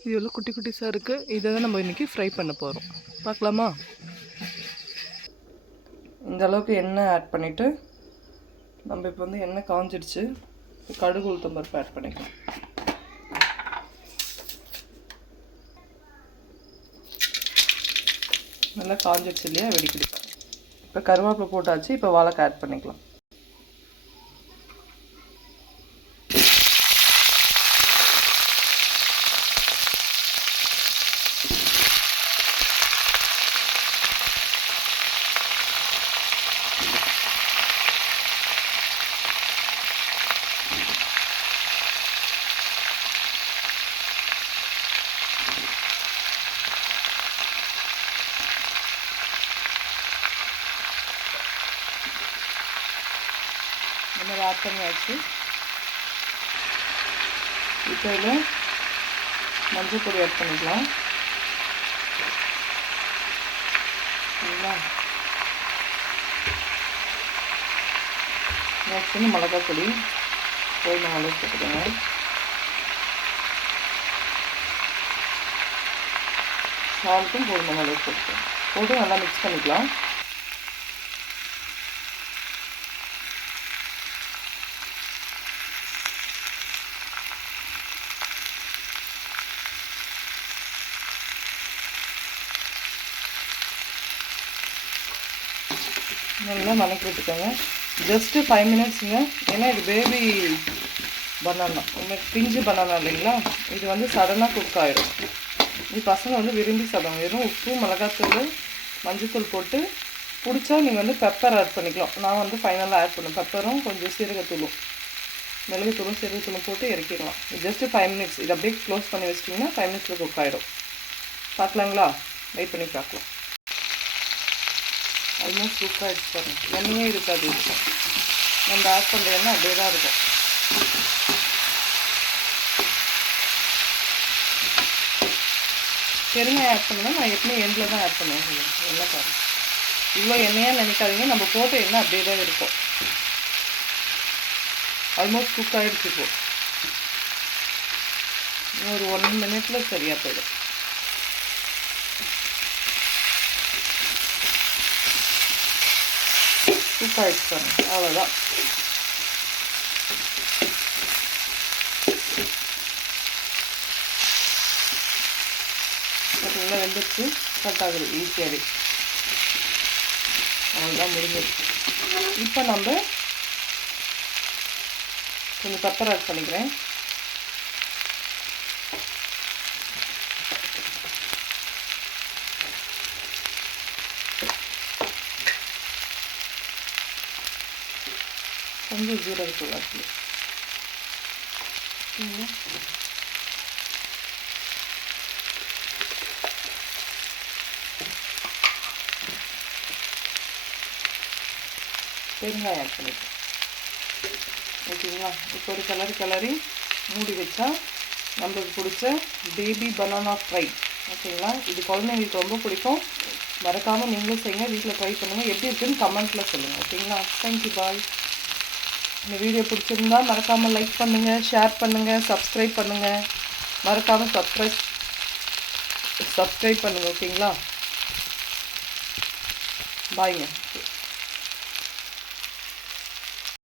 இது எவ்வளோ குட்டி குட்டிஸாக இருக்குது. இதை தான் நம்ம இன்றைக்கி ஃப்ரை பண்ண போகிறோம். பார்க்கலாமா? இந்த அளவுக்கு எண்ணெய் ஆட் பண்ணிவிட்டு நம்ம இப்போ வந்து எண்ணெய் காஞ்சிடுச்சு. கடுகு உளுத்தம் பருப்பு ஆட் பண்ணிக்கலாம். நல்லா காஞ்சிடுச்சு இல்லையா, வெடிக்கிடுப்பாங்க. இப்போ கருவேப்பிலை போட்டாச்சு. இப்போ வாழைக்காய் ஆட் பண்ணிக்கலாம். இந்த மாதிரி ஆட் பண்ணியாச்சு. இப்போ இதில் மஞ்சள் பொடி ஆட் பண்ணிக்கலாம். சரிங்களா? நெக்ஸ்ட் வந்து மிளகாய் பொடி போதுமான அளவு போட்டுக்கோங்க. சால்ட்டும் போதுமான அளவு போட்டுக்கோங்க. போட்டு நல்லா மிக்ஸ் பண்ணிக்கலாம். நல்லா வதக்கி விட்டுக்கோங்க. ஜஸ்ட்டு 5 மினிட்ஸுங்க. ஏன்னா இது பேபி பனானா, பிஞ்சு பனானா இல்லைங்களா, இது வந்து சடனாக குக் ஆகிடும். இது பசங்க வந்து விரும்பி சாப்பிடுவாங்க. வெறும் உப்பு, மிளகாத்தூள், மஞ்சத்தூள் போட்டு பிடிச்சா நீங்கள் வந்து பெப்பர் ஆட் பண்ணிக்கலாம். நான் வந்து ஃபைனலாக ஆட் பண்ணுவேன். பெப்பரும் கொஞ்சம் சீரகத்தூளும், மிளகுத்தூளும் சீரகத்தூளும் போட்டு இறக்கிடலாம். இது ஜஸ்ட்டு 5 மினிட்ஸ். இது அப்படியே க்ளோஸ் பண்ணி வச்சிட்டிங்கன்னா 5 மினிட்ஸில் குக் ஆகிடும். பார்க்கலாங்களா? வெயிட் பண்ணி பார்க்கலாம். ஆல்மோஸ்ட் குக் ஆகிடுச்சு பாருங்கள். எண்ணெயே இருக்காது. நம்ம ஆட் பண்ணுற எண்ணெய் அப்படியே தான் இருக்கும். பெருங்காயம் ஆட் பண்ணால் நான் எப்பவுமே எண்ணில் தான் ஆட் பண்ணுவேன். எண்ணெய் பாருங்கள். இவ்வளோ எண்ணெயாக நினைக்காதீங்க. நம்ம போட்ட எண்ணெய் அப்படியே தான் இருக்கும். ஆல்மோஸ்ட் குக் ஆகிடுச்சு. இப்போது ஒரு 1 மினிட்டில் சரியாக போயிடும். குக் ஆகிடுச்சு பாருங்கள். அவ்வளோதான். பார்த்தீங்கன்னா வெந்துச்சு. கட் ஆகுது ஈஸியாகவே. அவ்வளோதான், முடிஞ்சிருச்சு. இப்போ நம்ம கொஞ்சம் பெப்பர் ஆட் பண்ணிக்கிறேன். கொஞ்சம் ஜீரகத்தூள் ஆட் பண்ணி பெருங்காயம் ஆட் பண்ணிட்டேன். ஓகேங்களா? இப்போ ஒரு கிளறி மூடி வச்சா நம்மளுக்கு பிடிச்ச பேபி பனானா ஃப்ரை. ஓகேங்களா? இது குழந்தைங்களுக்கு ரொம்ப பிடிக்கும். மறக்காமல் நீங்களும் செய்யுங்க. வீட்டில் ட்ரை பண்ணுங்கள். எப்படி இருக்குன்னு கமெண்ட்டில் சொல்லுங்கள். ஓகேங்களா? தேங்க்யூ, பாய். இந்த வீடியோ பிடிச்சிருந்தா மறக்காமல் லைக் பண்ணுங்கள், ஷேர் பண்ணுங்கள், சப்ஸ்கிரைப் பண்ணுங்கள். மறக்காமல் சப்ஸ்கிரைப் பண்ணுங்கள். ஓகேங்களா? பாய்ங்க.